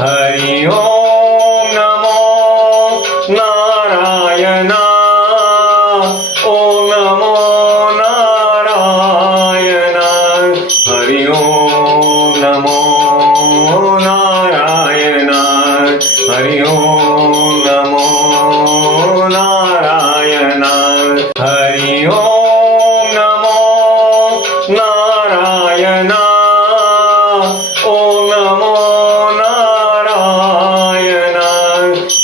Hari ओम नमो Narayan. ओम नमो Narayan. Hari ओम नमो Narayan. Hari ओम नमो Narayan. Hari ओम नमो Narayan. ओम नमो Narayan.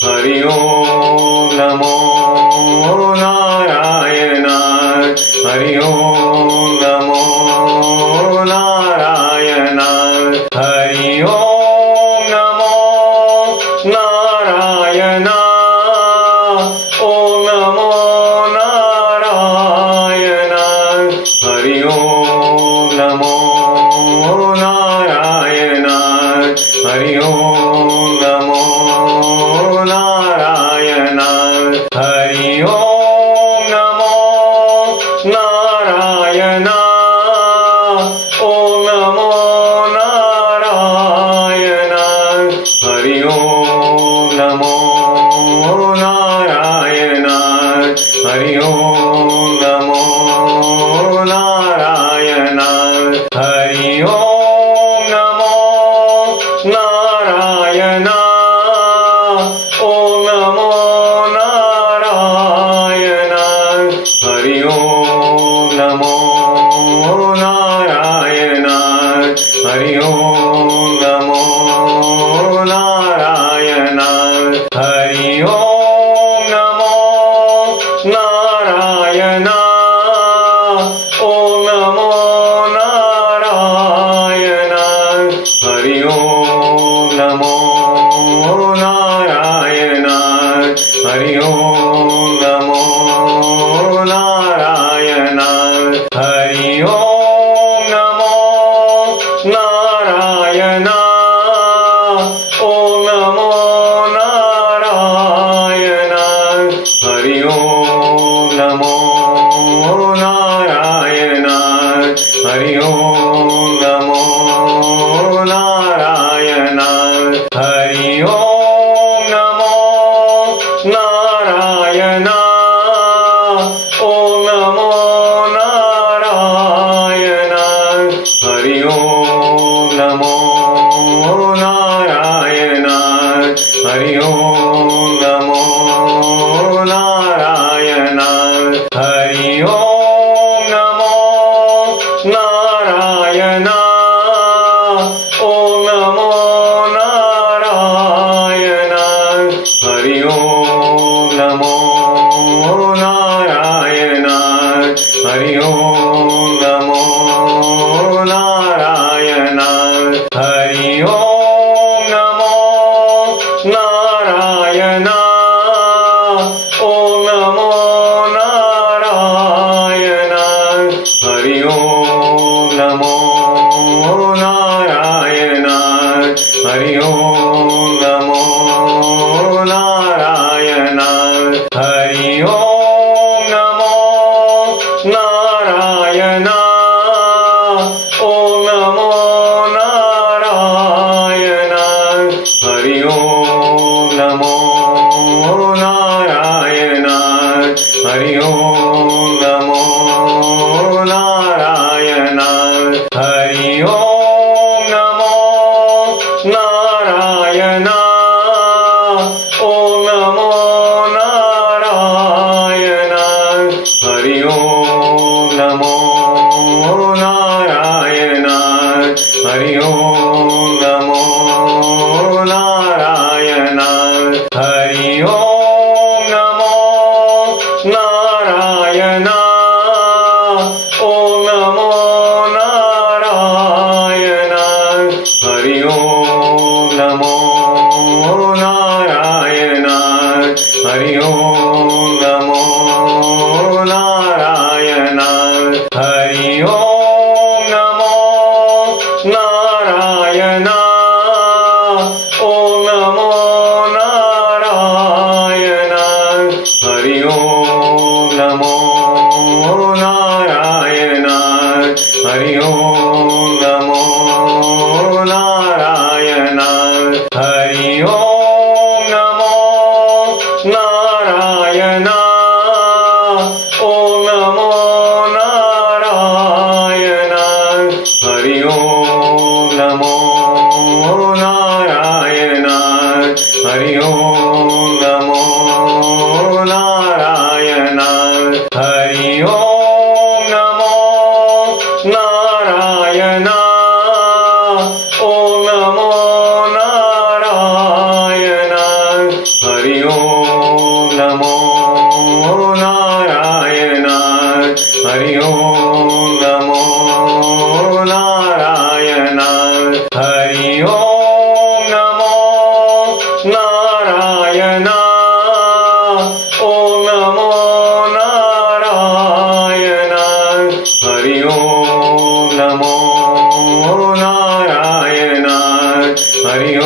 Hari ओम नमो Narayan. Hari ओम नमो Narayan. Hari ओम नमो Narayan. ओम नमो Narayan. Hari ओम नमो Narayan. Hari ओम नमो Narayan. Hari ओम नमो Narayan. ओम नमो Narayan. Hari ओम नमो Narayan. Hari ओम नमो Narayan. Hari ओम नमो Narayan. ओम नमो Narayan. Hari ओम नमो Narayan. Hari ओम नमो Narayan. Hari ओम नमो Narayan. ओम नमो Narayan. Hari ओम नमो Narayan. Hari ओम नमो Narayan. Hari ओम नमो Narayan. ओम नमो Narayan. Hari ओम नमो Narayan. Hari ओम नमो Narayan. Hari ओम नमो Narayan. ओम नमो Narayan. Hari ओम नमो Narayan. Hari ओम नमो Narayan. Hari ओम नमो Narayan. ओम नमो Narayan. Hari ओम नमो Narayan. Hari ओम नमो Narayan. Hari ओम नमो Narayan. ओम नमो Narayan. Hari ओम नमो Narayan. Hari ओम नमो Narayan. Hari ओम नमो Narayan. ओम नमो Narayan. Hari ओम नमो Narayan. Hari ओम नमो Narayan. Hari ओम नमो Narayan. ओम नमो Narayan. Hari ओम नमो Narayan. Hari ओम नमो Narayan. Hari ओम नमो Narayan. ओम नमो Narayan. Hari ओम नमो Narayan. Hari ओम नमो Narayan. Hari ओम नमो Narayan. ओम नमो Narayan. Hari ओम नमो Narayan. Hari ओम नमो Narayan.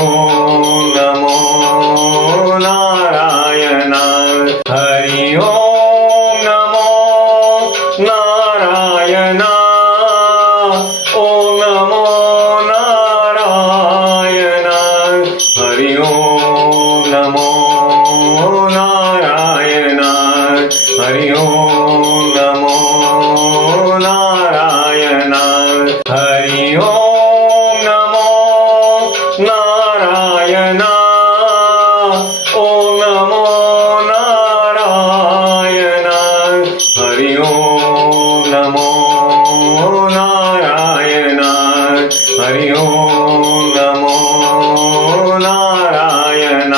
ओम नमो Narayan Hari ओम नमो Narayan ओम नमो Narayan Hari ओम नमो Narayan Hari ओम नमो Narayan Hari ओम नमो Narayan ओम नमो Narayan Hari ओम नमो Narayan Hari ओम नमो Narayan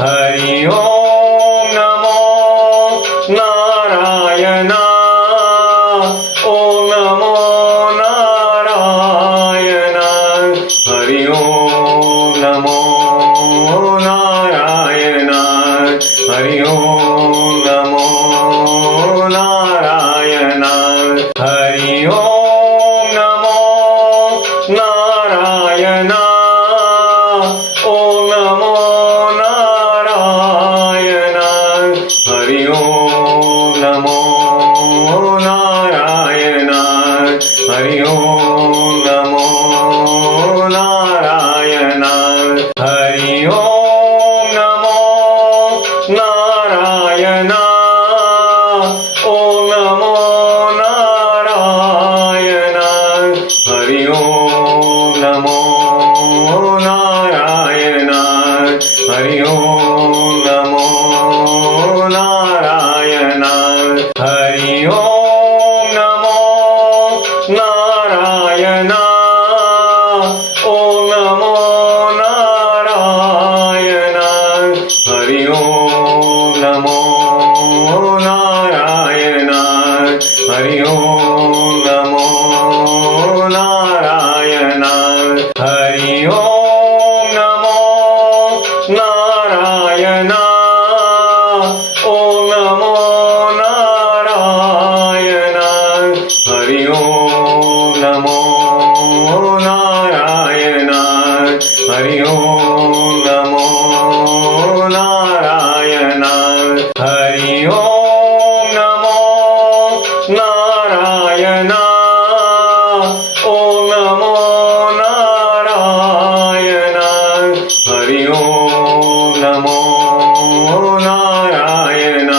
Hari ओम नमो Narayan ओम नमो Narayan Hari ओम नमो Narayan Hari ओम नमो Narayan Hari ओम नमो Narayan ओम नमो Narayan Hari ओम नमो Narayan Hari ओम नमो Narayan Hari ओम नमो Narayan ओम नमो Narayan Hari ओम नमो Narayan Hari ओम नमो Narayan Hari ओम नमो Narayan ओम नमो Narayan Hari ओम नमो Narayan Hari ओम नमो Narayan Hari ओम नमो Narayan ओम नमो Narayan Hari ओम नमो Narayan Hari ओम नमो Narayan Hari ओम नमो Narayan ओम नमो Narayan Hari ओम नमो Narayan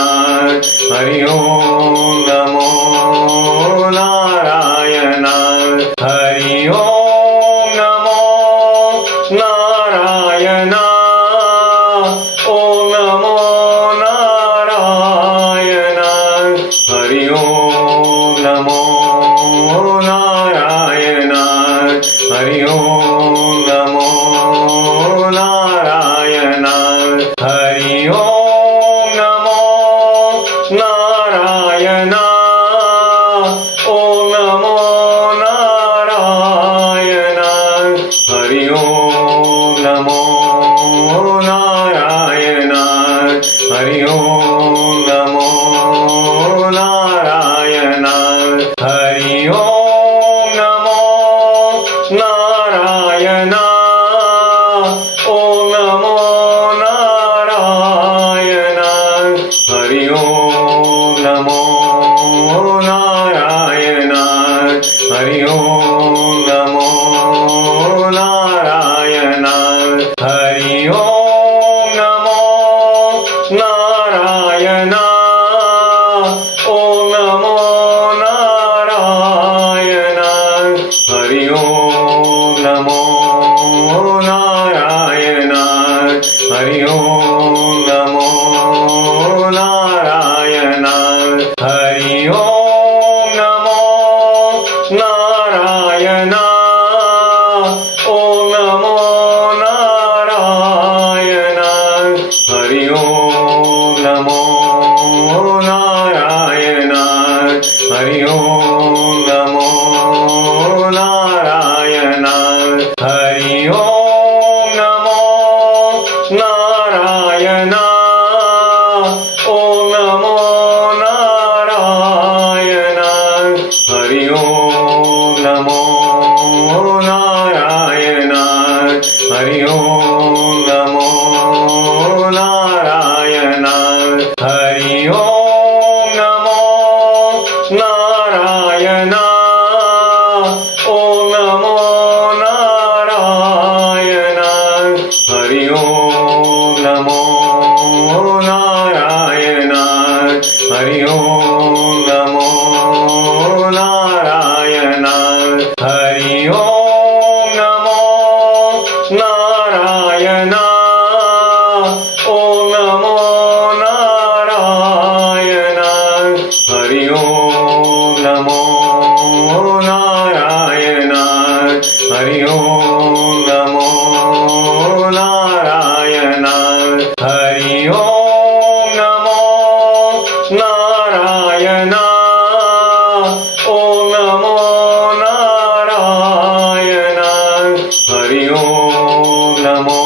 Hari ओम नमो Narayan Hari ओम नमो Narayan ओम नमो Narayan Hari ओम नमो Narayan Hari ओम नमो Narayan Hari ओम नमो Narayan ओम नमो Narayan Hari ओम नमो Narayan Hari ओम नमो Narayan Hari ओम नमो Narayan ओम नमो Narayan Hari ओम नमो Narayan Hari ओम नमो Narayan Hari ओम नमो Narayan ओम नमो Narayan Hari ओम नमो Narayan Hari ओम नमो Narayan Hari ओम नमो Narayan ओम नमो Narayan नमो Narayan Hari ओम नमो Narayan ओम नमो Narayan Hari ओम नमो Narayan Hari ओम नमो Narayan Hari ओम नमो Narayan ओम नमो Narayan Hari ओम नमो Narayan Hari ओम नमो Narayan Hari ओम नमो Narayan ओम नमो Narayan Hari ओम नमो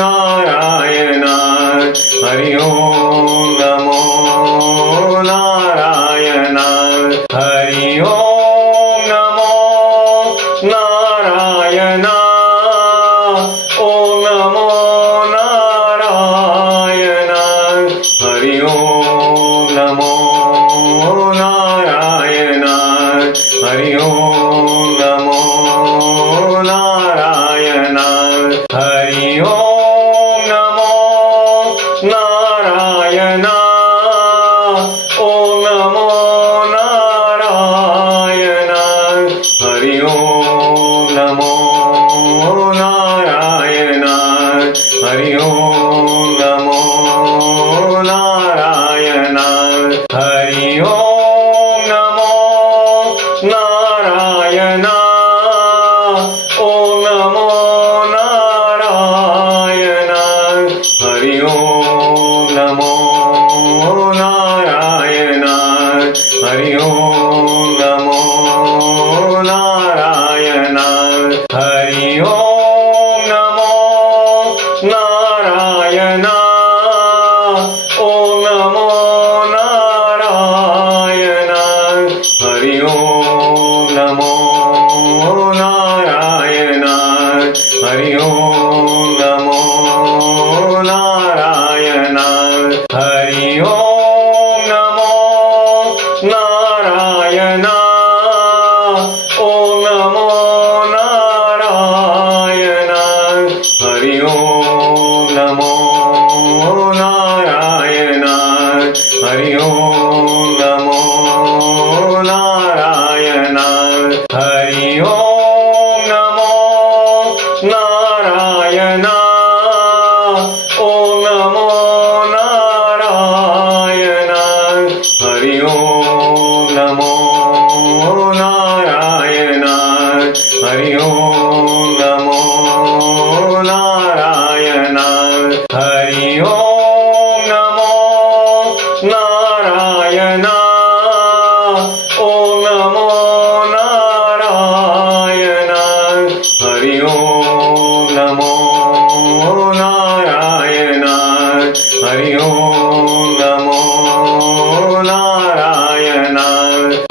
Narayan Hari ओम नमो Narayan Hari ओम नमो Narayan ओम नमो Narayan Hari ओम नमो Narayan Hari ओम नमो Narayan Hari ओम नमो Narayan ओम नमो Narayan Hari ओम नमो Narayan Hari ओम नमो Narayan Hari ओम नमो Narayan ओम नमो Narayan Hari ओम नमो Narayan Hari ओम नमो Narayan Hari ओम नमो Narayan ओम नमो Narayan Hari ओम नमो Narayan Hari ओम नमो Narayan Hari ओम नमो Narayan ओम नमो Narayan Hari ओम नमो Narayan Hari ओम नमो Narayan Hari ओम नमो Narayan ओम नमो Narayan Hari ओम नमो Narayan Hari ओम नमो Narayan Hari ओम नमो Narayan ओम नमो Narayan Hari ओम नमो Narayan Hari ओम नमो Narayan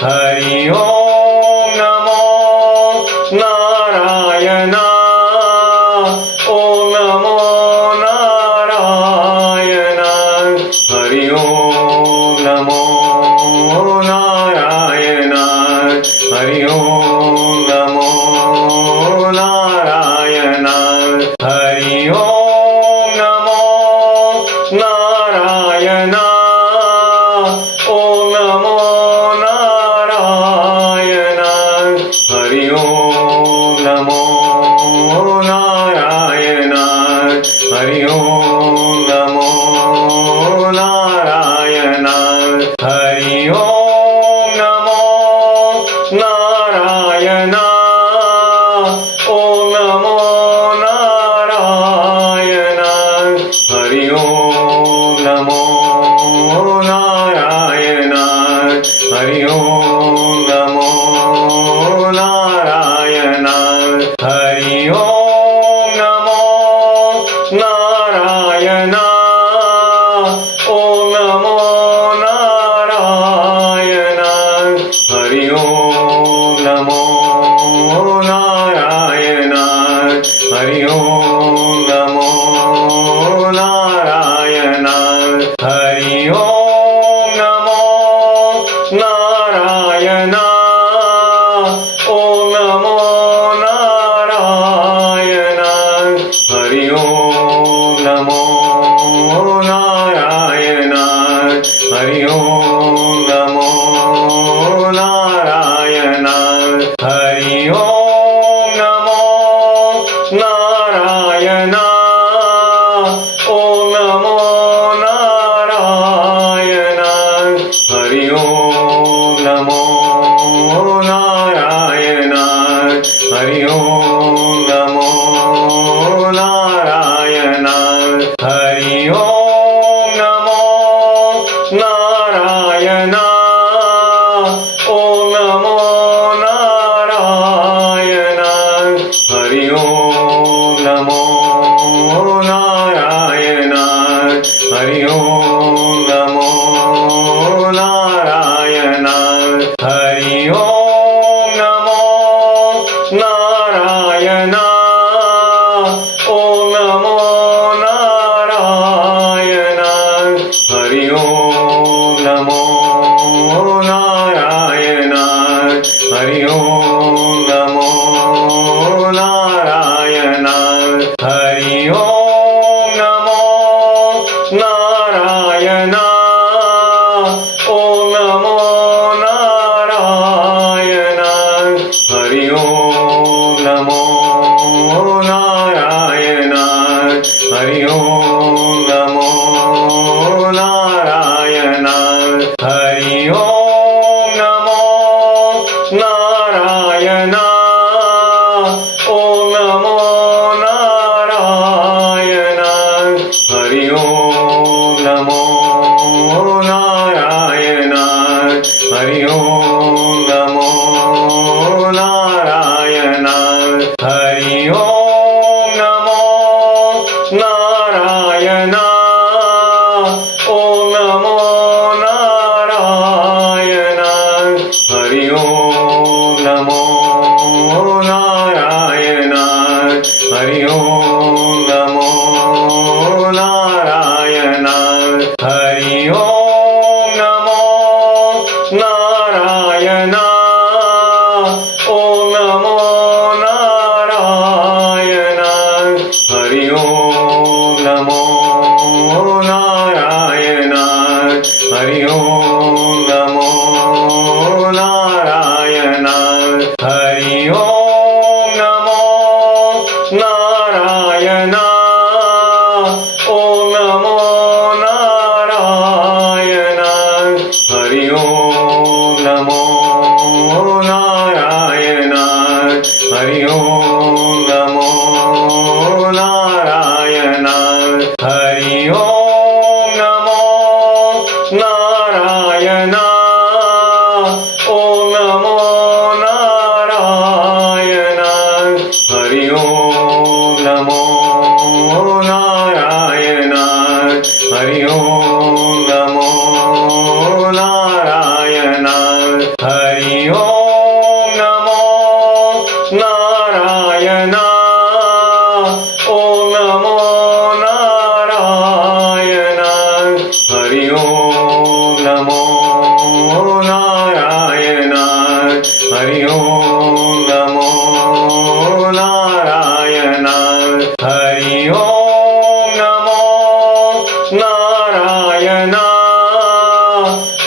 Hari ओम नमो Narayan ओम नमो Narayan Hari ओम नमो Narayan Hari ओम नमो Narayan Hari ओम नमो Narayan ओम नमो Narayan Hari ओम नमो Narayan Hari ओम नमो Narayan Hari ओम नमो Narayan ओम नमो Narayan Hari ओम नमो Narayan Hari ओम नमो Narayan Hari ओम नमो Narayan ओम नमो Narayan Hari ओम नमो Narayan Hari Om Hari ओम नमो Narayan Hari ओम नमो Narayan Hari ओम नमो Narayan ओम नमो Narayan Hari ओम नमो Narayan Hari ओम नमो Narayan Hari ओम नमो Narayan ओम नमो Narayan Hari ओम नमो Narayan Hari ओम नमो Narayan Hari ओम नमो Narayan ओम नमो Narayan Hari ओम नमो Narayan Hari ओम नमो Narayan Hari ओम नमो Narayan ओम नमो Narayan Hari ओम नमो Narayan Hari ओम नमो Narayan Hari ओम नमो Narayan ओम नमो Narayan Hari ओम नमो Narayan Hari ओम नमो Narayan Hari ओम नमो Narayan ओम नमो Narayan Hari ओम नमो Narayan Hari ओम नमो Narayan Hari ओम नमो Narayan ओम नमो Narayan Hari ओम नमो Narayan Hari ओम नमो Narayan Hari ओम नमो Narayan ओम नमो Narayan Hari ओम नमो Narayan Hari ओम नमो Narayan Hari ओम नमो Narayan ओम नमो Narayan Hari ओम नमो Narayan Hari ओम नमो Narayan Hari ओम नमो Narayan ओम नमो Narayan Hari ओम नमो Narayan Hari ओम नमो Narayan Hari ओम नमो Narayan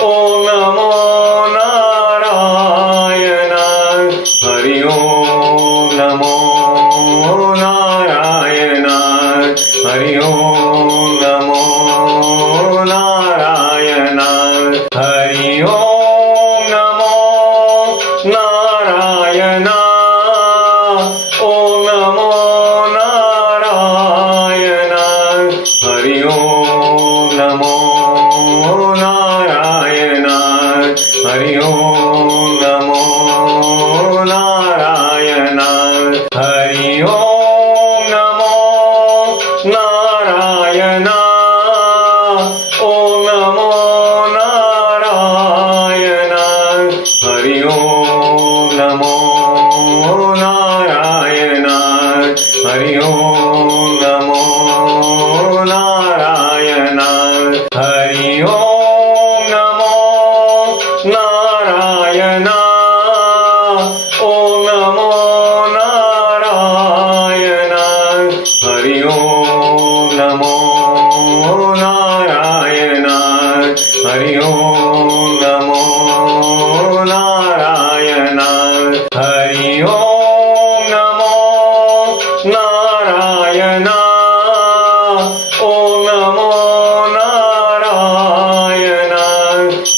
ओम नमो Narayan Hari ओम नमो Narayan Hari ओम नमो Narayan Hari ओम नमो Narayan ओम नमो Narayan Hari ओम नमो Narayan Hari ओम नमो Narayan Hari ओम नमो Narayan ओम नमो Narayan Hari ओम नमो Narayan Hari ओम नमो Narayan Hari ओम नमो Narayan ओम नमो Narayan Hari ओम नमो Narayan Hari ओम नमो Narayan Hari ओम नमो Narayan ओम नमो Narayan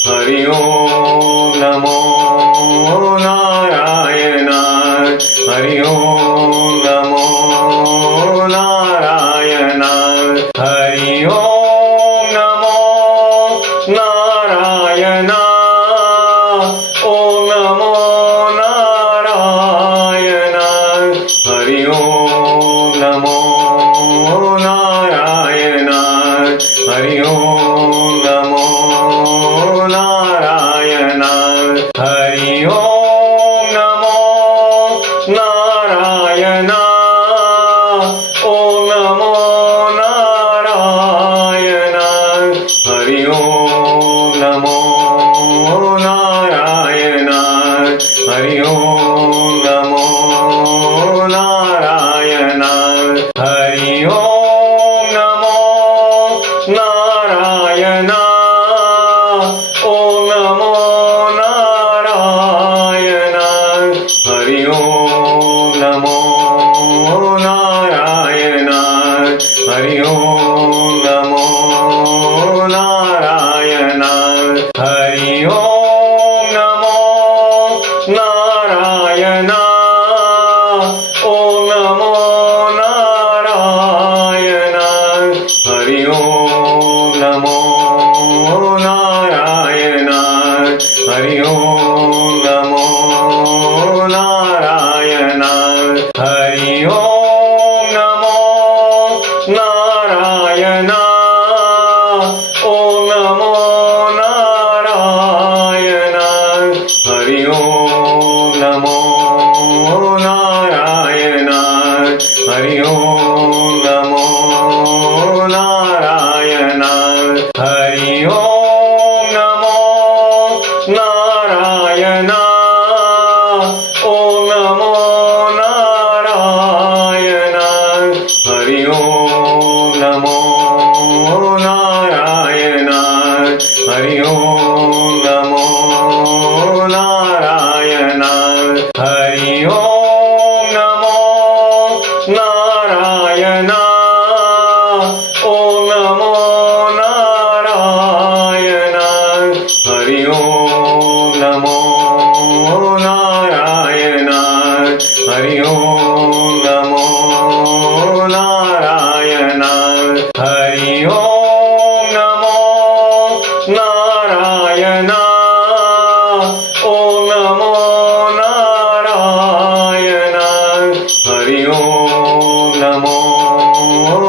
Hari ओम नमो Narayan Hari ओम नमो Narayan Hari ओम नमो Narayan ओम नमो Narayan Hari ओम नमो Narayan Hari ओम नमो Narayan Hari ओम नमो Narayan ओम नमो Narayan Hari ओम नमो Narayan Hari ओम नमो Narayan Hari ओम नमो Narayan ओम नमो Narayan Hari ओम नमो Narayan Hari ओम नमो Narayan Hari ओम नमो Narayan ओम नमो Narayan Hari ओम नमो Narayan Hari ओम नमो Narayan Hari ओम नमो Narayan ओम नमो Narayan Hari ओम नमो Narayan Hari ओम नमो Narayan Hari ओम नमो Narayan ओम नमो Narayan Hari ओम नमो Narayan Hari ओम नमो Narayan Hari ओम नमो Narayan ओम नमो Narayan Hari ओम नमो Narayan Hari ओम नमो Narayan Hari ओम नमो Narayan ओम नमो Narayan Hari ओम नमो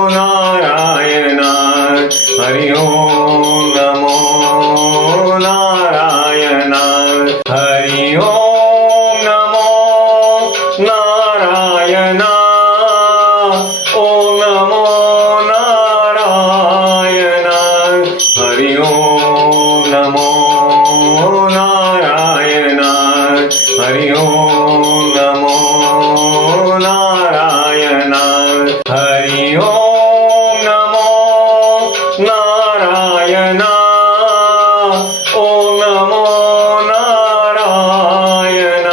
Narayan Hari ओम नमो Narayan Hari ओम नमो Narayan ओम नमो Narayan Hari ओम नमो Narayan Hari ओम नमो Narayan Hari ओम नमो Narayan ओम नमो Narayan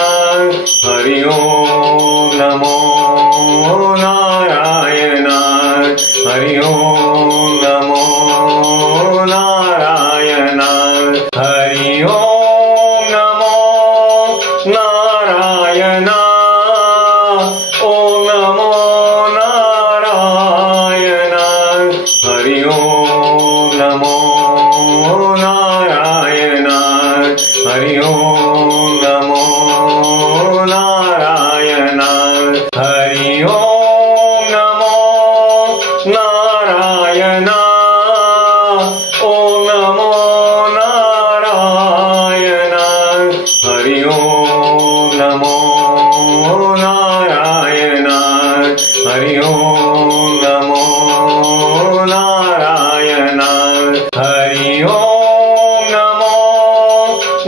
Hari ओम नमो Narayan Hari ओम नमो Narayan Hari ओम नमो Narayan ओम नमो Narayan Hari ओम नमो Narayan Hari ओम नमो Narayan Hari ओम नमो Narayan ओम नमो Narayan Hari ओम नमो Narayan Hari ओम नमो Narayan Hari ओम नमो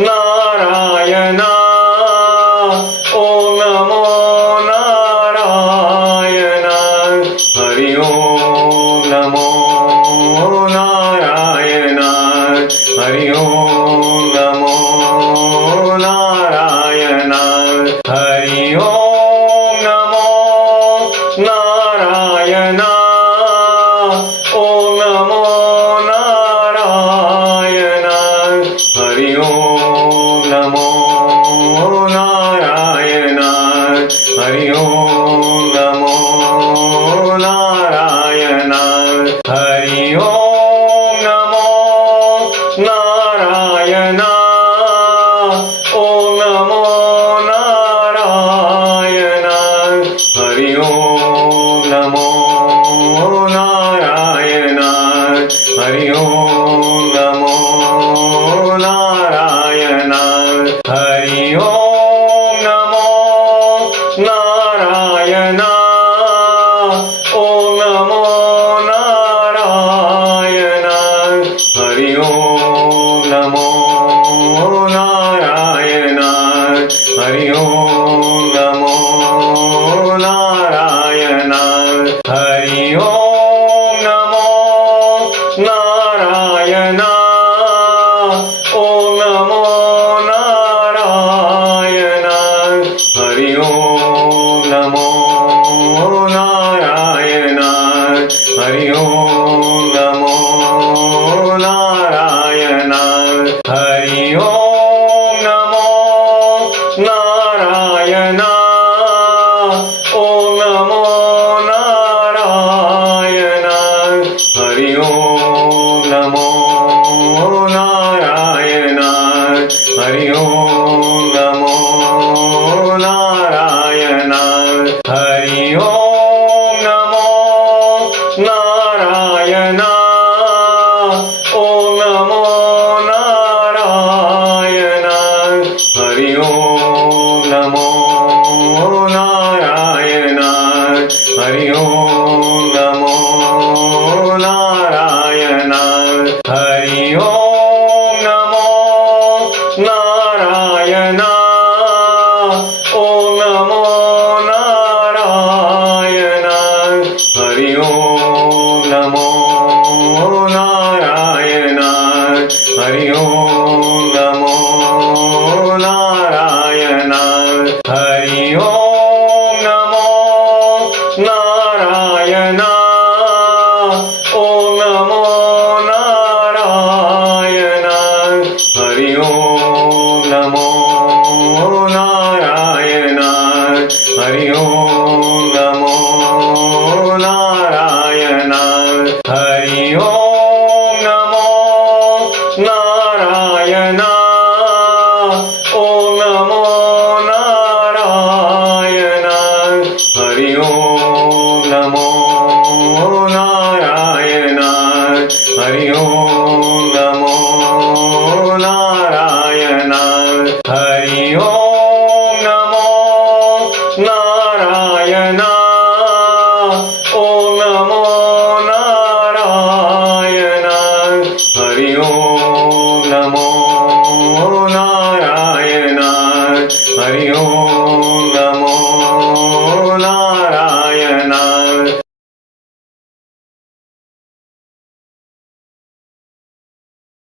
Narayan ओम नमो Narayan Hari Hari ओम नमो Narayan Hari ओम नमो Narayan Hari ओम नमो Narayan ओम नमो Narayan Hari ओम नमो Narayan Hari ओम नमो Narayan Hari ओम नमो Narayan ओम नमो Narayan Hari ओम नमो Narayan Hari ओम नमो Narayan Hari ओम नमो Narayan ओम नमो Narayan Hari ओम नमो Narayan Hari ओम नमो Narayan Hari ओम नमो Narayan ओम नमो Narayan Hari ओम नमो Narayan Hari ओम नमो Narayan Hari ओम नमो Narayan ओम नमो Narayan Hari ओम नमो Narayan Hari ओम नमो Narayan Hari ओम नमो Narayan ओम नमो Narayan Hari ओम नमो Narayan Hari ओम नमो Narayan Hari ओम नमो Narayan ओम नमो Narayan Hari ओम नमो Narayan Hari ओम